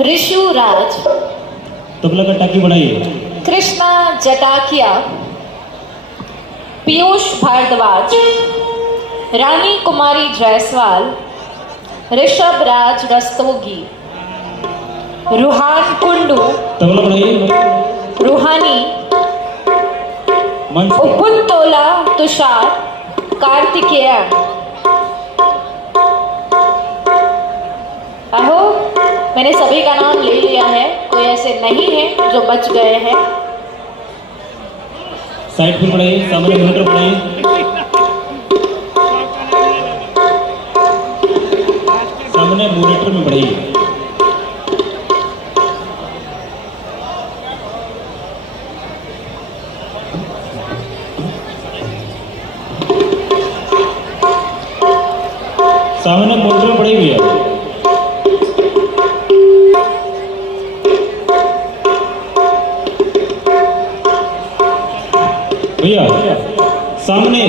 ऋषुराज, तबला का टाकी बढ़ाइए। कृष्णा जटाकिया, पीयूष भारद्वाज, रानी कुमारी जायसवाल, ऋषभ राज रस्तोगी, रूहान कुंडू, तबला बढ़ाइए। रूहानी, मंच उपुतोला तुषार, कार्तिकेयन। अहो, मैंने सभी का नाम ले लिया है, कोई ऐसे नहीं है जो बच गए हैं। साइड पर बढ़ाइए, सामने मॉनिटर बढ़ाइए। सामने मॉनिटर में बढ़ाइए। सामने मॉनिटर में बढ़ाई हुई है। भैया सामने